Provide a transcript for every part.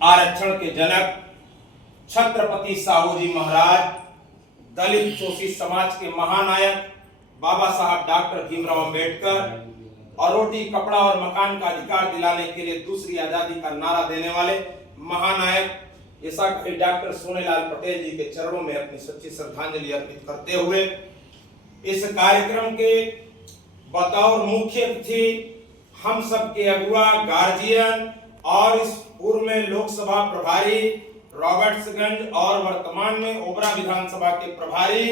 आरक्षण के जनक छत्रपति साहू जी महाराज, दलित शोषित समाज के महानायक बाबा साहब डॉक्टर भीमराव अंबेडकर और रोटी कपड़ा और मकान का अधिकार दिलाने के लिए दूसरी आजादी का नारा देने वाले महानायक ऐसा डॉक्टर सोनेलाल पटेल जी के चरणों में अपनी सच्ची श्रद्धांजलि अर्पित करते हुए इस कार्यक्रम के बतौर मुख्य अतिथि हम सब के अगुआ गार्जियन और इस पूर्व में लोकसभा प्रभारी रॉबर्ट्सगंज और वर्तमान में ओबरा विधानसभा के प्रभारी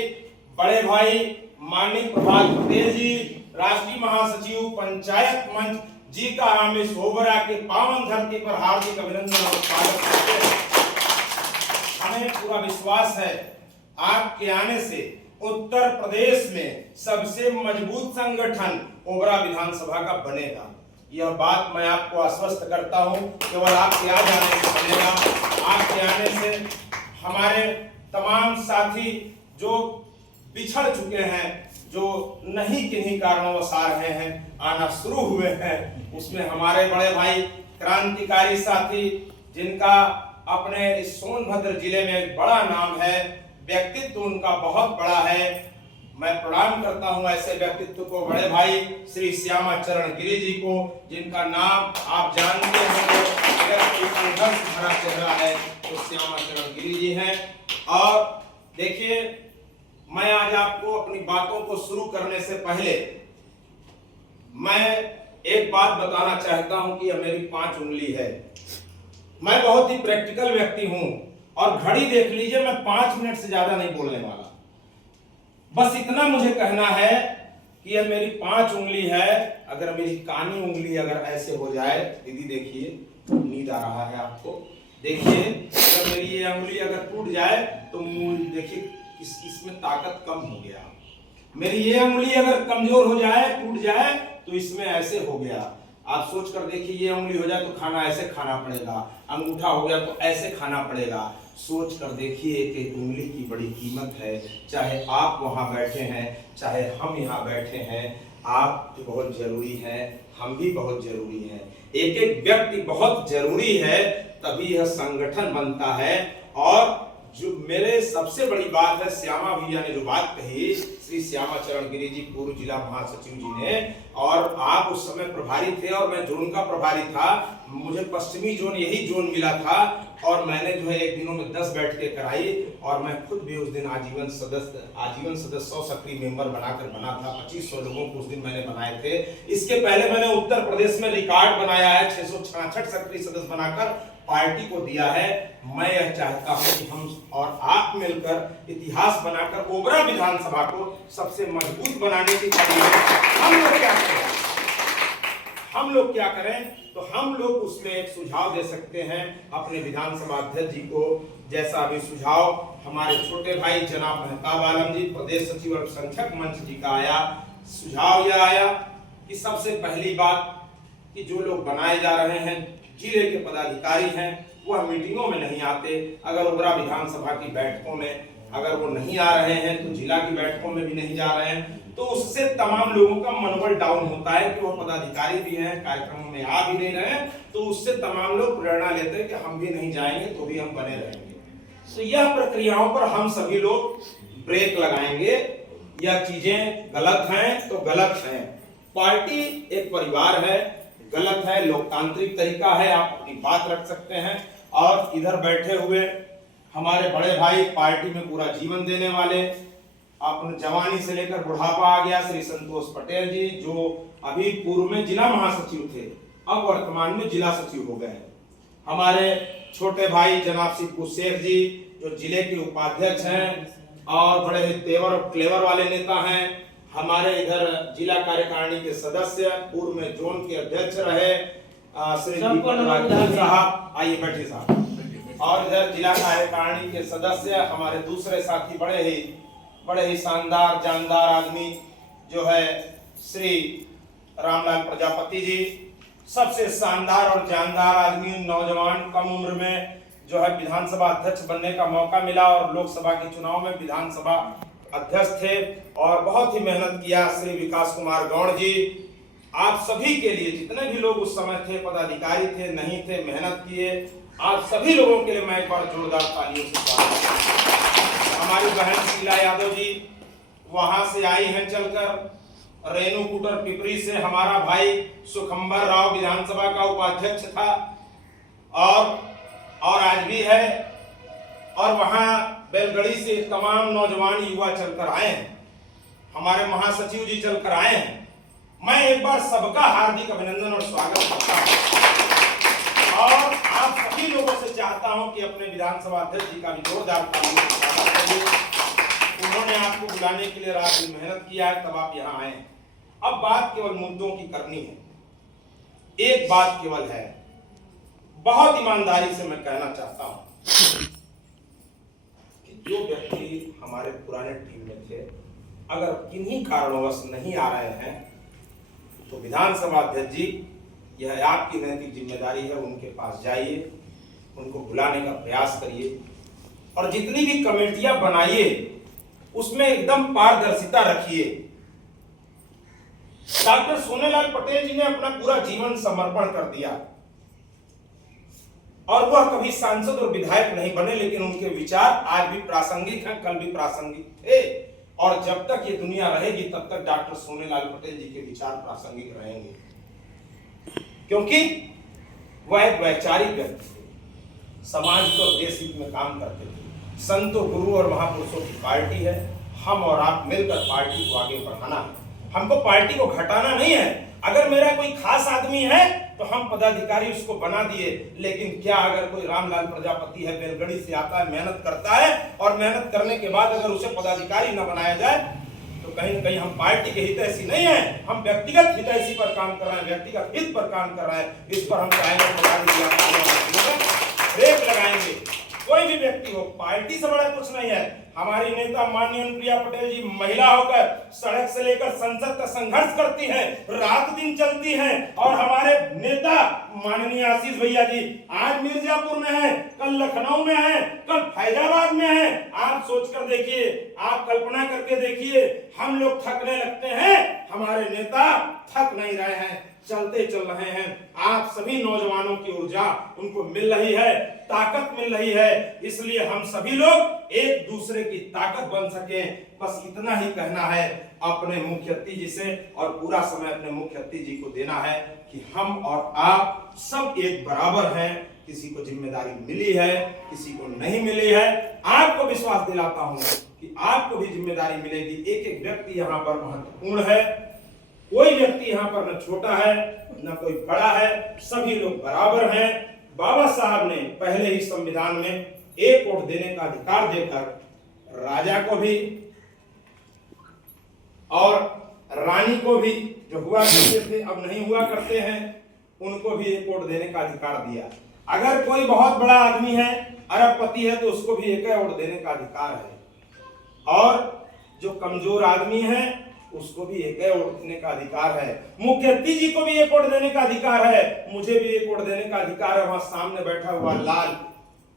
बड़े भाई माननीय प्रभात पटेल जी, राष्ट्रीय महासचिव पंचायत मंच जी का हम इस ओबरा के पावन धरती पर हार्दिक अभिनंदन और स्वागत करते हैं। हमें पूरा विश्वास है आपके आने से उत्तर प्रदेश में सबसे मजबूत संगठन ओबरा विधानसभा का बनेगा। यह बात मैं आपको आश्वस्त करता हूं। केवल आपके आ जाने से बनेगा। आपके आने से हमारे तमाम साथी जो बिछड़ चुके हैं, जो नहीं किन्हीं कारणवश आ रहे हैं, आना शुरू हुए हैं, उसमें हमारे बड़े भाई क्रांतिकारी साथी जिनका अपने इस सोनभद्र जिले में एक बड़ा नाम है, व्यक्तित्व उनका बहुत बड़ा है। मैं प्रणाम करता हूं ऐसे व्यक्तित्व को, बड़े भाई श्री श्यामा चरण गिरी जी को, जिनका नाम आप जानते होंगे, अगर कोई संघर्ष भरा चेहरा है तो श्यामा चरण गिरी जी हैं। और देखिए, मैं आज आपको अपनी बातों को शुरू करने से पहले मैं एक बात बताना चाहता हूं कि यह मेरी 5 उंगली है। मैं बहुत ही प्रैक्टिकल व्यक्ति हूं और घड़ी देख लीजिए, मैं 5 मिनट से ज्यादा नहीं बोलने वाला। बस इतना मुझे कहना है कि यह मेरी 5 उंगली है। अगर मेरी कानी उंगली अगर ऐसे हो जाए, दीदी देखिए, नींद आ रहा है आपको, देखिए, अगर मेरी ये उंगली अगर टूट जाए तो देखिए इसमें ताकत कम हो गया। मेरी ये उंगली अगर कमजोर हो जाए, टूट जाए, तो इसमें ऐसे हो गया। आप सोच कर देखिए, ये उंगली हो जाए तो खाना ऐसे खाना पड़ेगा, अंगूठा हो गया तो ऐसे खाना पड़ेगा। सोच कर देखिए कि उंगली की बड़ी कीमत है। चाहे आप वहां बैठे हैं, चाहे हम यहाँ बैठे हैं, आप भी बहुत जरूरी है, हम भी बहुत जरूरी हैं। एक एक व्यक्ति बहुत जरूरी है, तभी यह संगठन बनता है। और जो मेरे सबसे बड़ी बात है, श्यामा भैया ने जो बात कही, श्री श्यामा चरण गिरी जी पूर्व जिला महासचिव जी ने, और आप उस समय प्रभारी थे और मैं जोन का प्रभारी था, मुझे पश्चिमी जोन यही जोन मिला था और मैंने जो है एक दिनों में 10 बैठकें कराई और मैं खुद भी उस दिन आजीवन सदस्य 100 सक्रिय मेंबर बनाकर बना था। 2500 लोगों को उस दिन मैंने बनाए थे। इसके पहले मैंने उत्तर प्रदेश में रिकॉर्ड बनाया है, 666 सक्रिय सदस्य बनाकर पार्टी को दिया है। मैं यह चाहता हूं कि हम और आप मिलकर इतिहास बनाकर ओबरा विधानसभा को सबसे मजबूत बनाने की हम लोग क्या करें, तो हम लोग उसमें एक सुझाव दे सकते हैं अपने विधानसभा अध्यक्ष जी को। जैसा अभी सुझाव हमारे छोटे भाई जनाब मेहताब आलम जी, प्रदेश सचिव अल्पसंख्यक मंच जी का आया, सुझाव यह आया कि सबसे पहली बात कि जो लोग बनाए जा रहे हैं, जिले के पदाधिकारी हैं, वह मीटिंगों में नहीं आते। अगर ओबरा विधानसभा की बैठकों में अगर वो नहीं आ रहे हैं, तो जिला की बैठकों में भी नहीं जा रहे हैं, तो उससे तमाम लोगों का मनोबल डाउन होता है कि वो पदाधिकारी भी हैं, कार्यक्रमों में आ भी नहीं रहे हैं, तो उससे तमाम लोग प्रेरणा लेते हैं कि हम भी नहीं जाएंगे तो भी हम बने रहेंगे। तो यह प्रक्रियाओं पर हम सभी लोग ब्रेक लगाएंगे। यह चीजें गलत हैं तो गलत हैं। पार्टी एक परिवार है, गलत है, लोकतांत्रिक तरीका है, आप अपनी बात रख सकते हैं। और इधर बैठे हुए हमारे बड़े भाई, पार्टी में पूरा जीवन देने वाले, अपने जवानी से लेकर बुढ़ापा आ गया, श्री संतोष पटेल जी, जो अभी पूर्व में जिला महासचिव थे, अब वर्तमान में जिला सचिव हो गए। हमारे छोटे भाई जनाब शिवकु शेख जी, जो जिले के उपाध्यक्ष हैं और बड़े तेवर और क्लेवर वाले नेता हैं। हमारे इधर जिला कार्यकारिणी के सदस्य, पूर्व में जोन के अध्यक्ष रहे श्री दीपक राज साहब, आइए बैठे साहब। और इधर जिला कार्यकारिणी के सदस्य हमारे दूसरे साथी, बड़े ही शानदार जानदार आदमी जो है श्री रामलाल प्रजापति जी, सबसे शानदार और जानदार आदमी, नौजवान, कम उम्र में जो है विधानसभा अध्यक्ष बनने का मौका मिला और लोकसभा के चुनाव में विधानसभा अध्यक्ष थे और बहुत ही मेहनत किया, श्री विकास कुमार गौड़ जी। आप सभी के लिए जितने भी लोग उस समय थे, पदाधिकारी थे, नहीं थे, मेहनत किए आप सभी लोगों के लिए मैं एक बार जोरदार तालियों से स्वागत करता हूं। हमारी बहन शीला यादव जी वहां से आई हैं चलकर, रेणु कुटर पिपरी से हमारा भाई सुखंबर राव विधानसभा का उपाध्यक्ष था और आज भी है, और वहां बेलगड़ी से तमाम नौजवान युवा चलकर आए हैं, हमारे महासचिव जी चलकर आए हैं। मैं एक बार सबका हार्दिक अभिनंदन और स्वागत करता हूं और आप सभी लोगों से चाहता हूं कि अपने विधानसभा अध्यक्ष जी का भी जोरदार तालियों से स्वागत करिए। उन्होंने आपको बुलाने के लिए रात दिन मेहनत किया है, तब आप यहाँ आए। अब बात केवल मुद्दों की करनी है। एक बात केवल है, बहुत ईमानदारी से मैं कहना चाहता हूं कि जो व्यक्ति हमारे पुराने टीम में थे, अगर किन्हीं कारणवश नहीं आ रहे हैं तो विधानसभा अध्यक्ष जी, यह आपकी नैतिक जिम्मेदारी है, उनके पास जाइए, उनको बुलाने का प्रयास करिए और जितनी भी कमेटियां बनाइए उसमें एकदम पारदर्शिता रखिए। डॉक्टर सोनेलाल पटेल जी ने अपना पूरा जीवन समर्पण कर दिया और वह कभी सांसद और विधायक नहीं बने, लेकिन उनके विचार आज भी प्रासंगिक हैं, कल भी प्रासंगिक थे और जब तक ये दुनिया रहेगी तब तक डॉक्टर सोनेलाल पटेल जी के विचार प्रासंगिक रहेंगे, क्योंकि वह एक वैचारिक व्यक्ति थे, समाज को देश हित में काम करते थे। संतों, गुरु और महापुरुषों की पार्टी है, हम और आप मिलकर पार्टी को आगे बढ़ाना है, हमको पार्टी को घटाना नहीं है। अगर मेरा कोई खास आदमी है तो हम पदाधिकारी उसको बना दिए, लेकिन क्या अगर कोई रामलाल प्रजापति है, बेलगड़ी से आता है, मेहनत करता है और मेहनत करने के बाद अगर उसे पदाधिकारी न बनाया जाए तो कहीं न कहीं हम पार्टी के हितैषी नहीं है, हम व्यक्तिगत हितैषी पर काम कर रहे हैं, व्यक्तिगत हित पर काम कर रहे हैं। इस पर हम चाहेंगे, ब्रेक लगाएंगे। कोई भी व्यक्ति हो, पार्टी से बड़ा कुछ नहीं है। हमारी नेता माननीय अनुप्रिया पटेल जी महिला होकर सड़क से लेकर संसद का संघर्ष करती हैं, रात दिन चलती हैं, और हमारे नेता माननीय आशीष भैया जी आज मिर्जापुर में हैं, कल लखनऊ में हैं, कल फैजाबाद में हैं। आप सोचकर देखिए, आप कल्पना करके देखिए, हम लोग थकने लगते हैं, हमारे नेता थक नहीं रहे हैं, चलते चल रहे हैं। आप सभी नौजवानों की ऊर्जा उनको मिल रही है, ताकत मिल रही है, इसलिए हम सभी लोग एक दूसरे की ताकत बन सके, बस इतना ही कहना है अपने मुख्यमंत्री जी से, और पूरा समय अपने मुख्यमंत्री जी को देना है कि हम और आप सब एक बराबर हैं। किसी को जिम्मेदारी मिली है, किसी को नहीं मिली है, आपको विश्वास दिलाता हूं कि आपको भी जिम्मेदारी मिलेगी। एक एक व्यक्ति यहाँ पर महत्वपूर्ण है, कोई व्यक्ति यहाँ पर न छोटा है न कोई बड़ा है, सभी लोग बराबर हैं। बाबा साहब ने पहले ही संविधान में एक वोट देने का अधिकार देकर राजा को भी और रानी को भी, जो हुआ करते थे अब नहीं हुआ करते हैं, उनको भी एक वोट देने का अधिकार दिया। अगर कोई बहुत बड़ा आदमी है, अरबपति है, तो उसको भी एक वोट देने का अधिकार है, और जो कमजोर आदमी है उसको भी एक वोट देने का अधिकार है। मुख्यमंत्री जी को भी एक वोट देने का अधिकार है, मुझे भी एक वोट देने का अधिकार है। वहां सामने बैठा हुआ लाल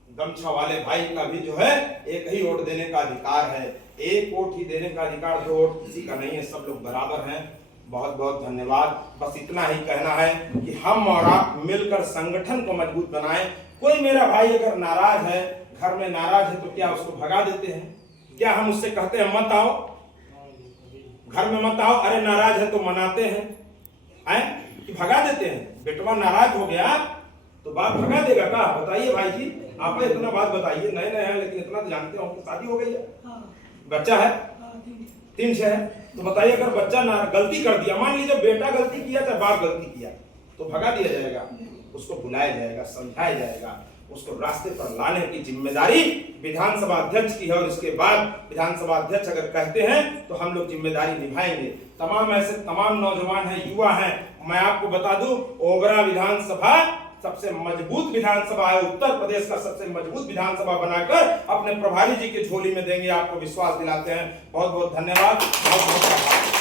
गमछा वाले भाई का भी जो है एक ही वोट देने का अधिकार है। एक वोट ही देने का अधिकार, दो वोट किसी का नहीं है, सब लोग बराबर हैं। बहुत बहुत धन्यवाद। बस इतना ही कहना है कि हम और आप मिलकर संगठन को मजबूत बनाएं। कोई मेरा भाई अगर नाराज है, घर में नाराज है, तो क्या उसको भगा देते हैं? क्या हम उससे कहते हैं मत आओ, घर में मत आओ? अरे नाराज है तो मनाते हैं, कि भगा देते हैं? बेटवा नाराज हो गया तो बाप भगा देगा का? बताइए भाई जी, आप इतना बात बताइए। नए नए हैं लेकिन इतना तो जानते हो कि शादी हो गई है, बच्चा है, 3-6 है, तो बताइए अगर बच्चा गलती कर दिया, मान लीजिए बेटा गलती किया चाहे बाप गलती किया, तो भगा दिया जाएगा? उसको बुलाया जाएगा, समझाया जाएगा, उसको रास्ते पर लाने की जिम्मेदारी विधानसभा अध्यक्ष की है। और इसके बाद विधानसभा अध्यक्ष अगर कहते हैं तो हम लोग जिम्मेदारी निभाएंगे। तमाम ऐसे तमाम नौजवान हैं, युवा हैं। मैं आपको बता दूं, ओबरा विधानसभा सबसे मजबूत विधानसभा है, उत्तर प्रदेश का सबसे मजबूत विधानसभा बनाकर अपने प्रभारी जी की झोली में देंगे, आपको विश्वास दिलाते हैं। बहुत बहुत धन्यवाद, बहुत बहुत आभार।